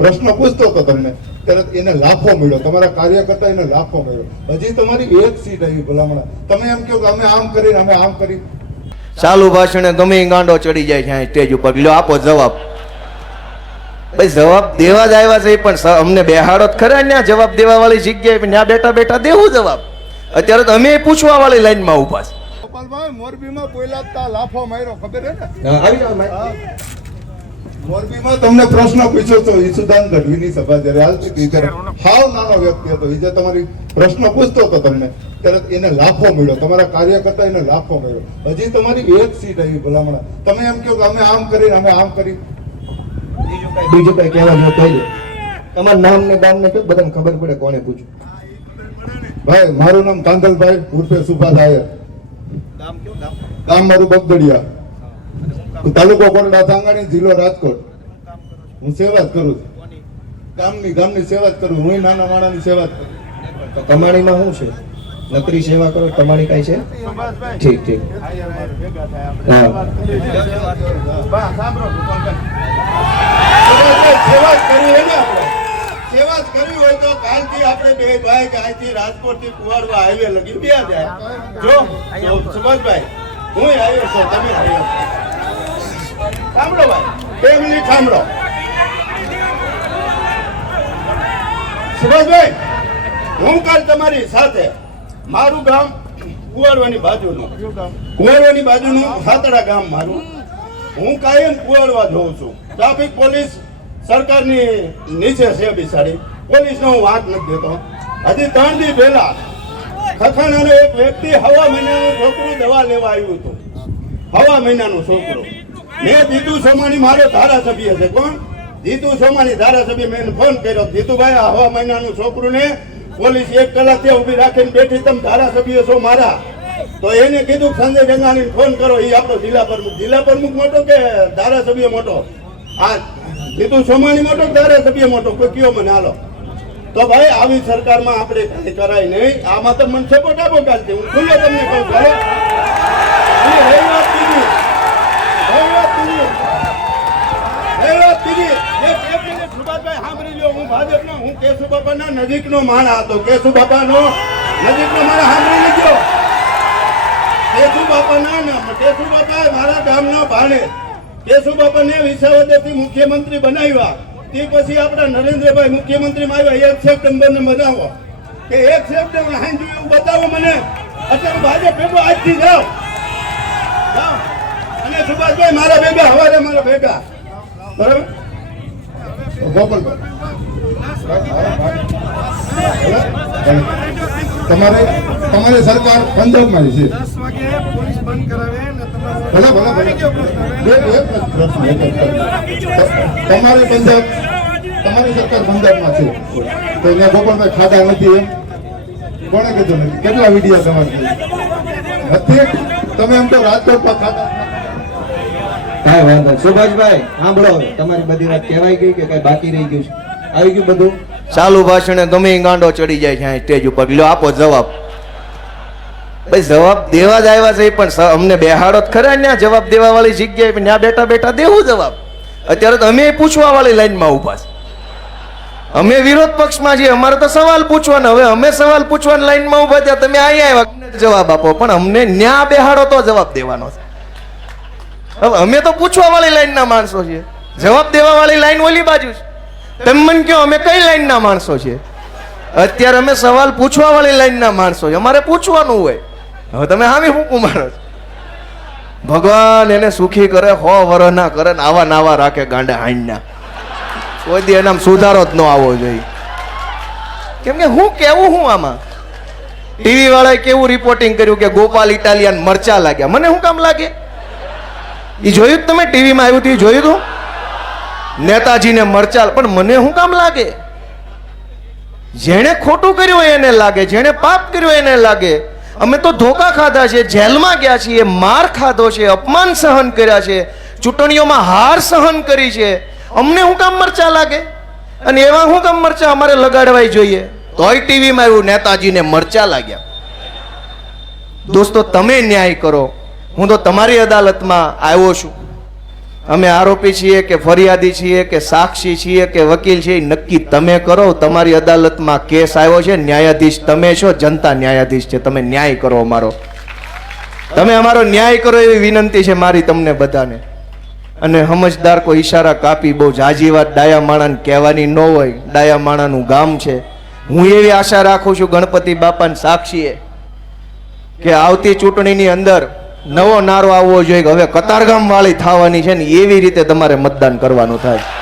પ્રશ્ન પૂછતો હતો તમને. ત્યારે એને લાફો મળ્યો. તમારા કાર્યકર્તા એને લાફો મળ્યો. હજી તમારી એક સીટ આવી ભલામણ. તમે એમ કહો કે અમે આમ કરી અમે આમ કરી ચાલુ ભાષણે ગમે ગાંડો ચડી જાય છે સ્ટેજ ઉપર. લ્યો આપો જવાબ. ભાઈ જવાબ દેવા જ આવ્યા છે પણ અમને બેહાડો જ ખરા ત્યાં જવાબ દેવા વાળી જગ્યાએ ત્યાં બેઠા બેઠા દેવું જવાબ. અત્યારે તો અમે પૂછવા વાળી લાઈનમાં ઊભા છે. મોરબી મોરબીમાં બોલ્યા તા લાફો માર્યો ખબર હે ને. મોરબીમાં તમને પ્રશ્ન પૂછ્યો તો ઈસુદાન ગઢવીની સભા જ્યારે હાલતી હતી ત્યારે હાવ નાનો વ્યક્તિ હતો. એ જે તમારી પ્રશ્ન પૂછતો હતો તમને ત્યારે એને લાફો મળ્યો. તમારા કાર્યકર્તા એને લાફો મળ્યો. હજી તમારી એક સીટ આવી ભલામણા. તમે એમ કહો કે અમે આમ કરીને અમે આમ કરી બીજું કઈ કહેવા જેવું કહી તમારા નામ ને ગામ ને કહો બધાને ખબર પડે કોને પૂછ્યું. ભાઈ મારું નામ કાંધલભાઈ ઉર્ફે સુભાષ આયર. ગામ મારું બગદડિયા. તાલુકો કોરડા સાંગાણી, જિલ્લો રાજકોટ. હું સેવા જ કરું છું. ગામની ગામની સેવા જ કરું. હું નાના માણાની સેવા જ કરું. કમાણીમાં શું છે? નકરી, સેવા કરો? કમાણી કઈ છે? ઠીક ઠીક. હા. સેવા જ કરી હે ને આપણે. સેવા કરવી હોય તો કાલથી આપણે બે ભાઈ કે અહીંથી રાજકોટથી કુવાડવા હાઈવે લગી બે જાય જો, સુભાષભાઈ, હું આવ્યો છું. તમે આવ્યો છો. સાંભળો સુભાષભાઈ, હું કાલ તમારી સાથે મારું ગામ કુવાડવાની બાજુનું કુવાડવાની બાજુનું સાતડા ગામ મારું. હું કાયમ કુવાડવા જોઉં છું. ટ્રાફિક પોલીસ સરકારની નીચે છે બિચારી પોલીસનો હું વાંક નથી દેતો. હજી ત્રણ દી પહેલા ખખાણાનો એક વ્યક્તિ હવા મહિનાનું છોકરું દવા લેવા આવ્યું હતું. હવા મહિનાનું છોકરું. મેં જીતુ સોમાણી મારો ધારાસભ્ય છે. કોણ? જીતુ સોમાણી ધારાસભ્ય મેં ફોન કર્યો. જીતુભાઈ, આ હવા મહિનાનું છોકરું ને પોલીસ એક કલાક ત્યાં ઊભી રાખીને બેઠી, તમે ધારાસભ્ય છો મારા. તો એને કીધું સંજય જંગાણી ફોન કરો. એ આપણો જિલ્લા પ્રમુખ. જિલ્લા પ્રમુખ મોટો કે ધારાસભ્ય મોટો? આ જીતુ સોમાણી મોટો કે ધારાસભ્ય મોટો? કોઈ કયો મને? હાલો. તો ભાઈ, આવી સરકારમાં આપણે કઈ કરાય નહીં. આમાં તો મને સપોર્ટ આપો કાલથી હું ખુલ્લો તમને કહું ચાલો અને રહી વાત બીજી રહી વાત બીજી રહી વાત બીજી એક એક મિનિટ હતો. કેશુ બાપાનો નજીકનો માણસ સાંભળી લેજો કેશુ બાપાના કેશુ બાપા મારા ગામના ભાણે મુખ્યમંત્રી બનાવ્યા. તે પછી આપણા નરેન્દ્રભાઈ મુખ્યમંત્રીમાં આવ્યા. એક સપ્ટેમ્બરને બનાવો કે એક સપ્ટેમ્બર હાંજુ એવું બતાવો મને. અત્યારે ભાજપ ભેગો આજથી જાઓ. અને સુભાષભાઈ, મારા ભેગા, હવારે મારા ભેગા. બરાબર? તમારે તમારી સરકાર છે. કરાવે ને તમારે ભલે. તમારે પંજાબ તમારી સરકાર પંજાબમાં છે. તો અહીંયા ગોપાલભાઈ ખાધા નથી એમ. કોણે કીધું નથી? કેટલા વિડીયા તમારે? નથી. તમે એમ તો રાજકોટમાં ખાધા. કાંઈ વાંધો. સુભાષભાઈ, સાંભળો તમારી બધી વાત કહેવાય ગઈ કે કઈ બાકી રહી ગયું છે? આવી ગયું બધું? ચાલુ ભાષણે ગમે ગાંડો ચડી જાય છે સ્ટેજ ઉપર. લ્યો, આપો જવાબ. ભાઈ, જવાબ દેવા જ આવ્યા છે પણ અમને બેહાડો ખરા ને જવાબ દેવા વાળી જગ્યાએ ત્યાં બેઠા બેઠા દેવું જવાબ. અત્યારે તો અમે પૂછવા વાળી લાઈનમાં ઊભા છે. અમે વિરોધ પક્ષમાં છીએ. અમારે તો સવાલ પૂછવાનો. હવે અમે સવાલ પૂછવાની લાઈનમાં ઊભા ત્યાં તમે અહીંયા આવ્યા. જવાબ આપો. પણ અમને ન્યા બેહાડો તો જવાબ દેવાનો છે. હવે અમે તો પૂછવા વાળી લાઈન ના માણસો છીએ. જવાબ દેવા વાળી લાઈન ઓલી બાજુ છે. તમે મને કહો, અમે કઈ લાઈન ના માણસો છીએ? અત્યારે અમે સવાલ પૂછવા વાળી લાઈન ના માણસો છીએ. અમારે પૂછવાનું હોય. હવે તમે હામી હું કુમાર ભગવાન એને સુખી કરે, હો વરહ ના કરે ને આવા નાવા રાખે ગાંડા હાંડના. કોઈ દી એના સુધારો જ ન આવવો જોઈએ. કેમ કે હું કેવું હું આમાં? ટીવી વાળાએ કેવું રિપોર્ટિંગ કર્યું કે ગોપાલ ઇટાલિયન મરચા લાગ્યા? મને શું કામ લાગે? એ જોયું તમે ટીવીમાં આવ્યું હતું જોયું હતું નેતાજીને મરચાલ, પણ મને શું કામ લાગે? જેણે ખોટું કર્યું એને લાગે, જેણે પાપ કર્યું એને લાગે. અમે તો ધોકા ખાધા છે, જેલમાં ગયા છીએ માર ખાધો છે, અપમાન સહન કર્યા છે, ચૂંટણીઓમાં હાર સહન કરી છે. અમને શું કામ મરચા લાગે? અને એવા શું કામ મરચા અમારે લગાડવાય જોઈએ? તોય ટીવીમાં આવ્યું, નેતાજીને મરચા લાગ્યા. દોસ્તો, તમે ન્યાય કરો. હું તો તમારી અદાલતમાં આવ્યો છું. અમે આરોપી છીએ કે ફરિયાદી છીએ, કે સાક્ષી છીએ, કે વકીલ છીએ નક્કી તમે કરો. તમારી અદાલતમાં કેસ આવ્યો છે, ન્યાયાધીશ તમે છો, જનતા ન્યાયાધીશ છે. તમે ન્યાય કરો અમારો. તમે અમારો ન્યાય કરો એવી વિનંતી છે મારી તમને બધાને. અને સમજદાર કોઈ ઈશારા કાપી બહુ જાજી વાત ડાયા માણાને કહેવાની ન હોય. ડાયા માણાનું ગામ છે. હું એવી આશા રાખું છું ગણપતિ બાપાને સાક્ષીએ કે આવતી ચૂંટણીની અંદર નવો નારો આવવો જોઈએ હવે કતારગામ વાળી થવાની છે ને એવી રીતે તમારે મતદાન કરવાનું થાય.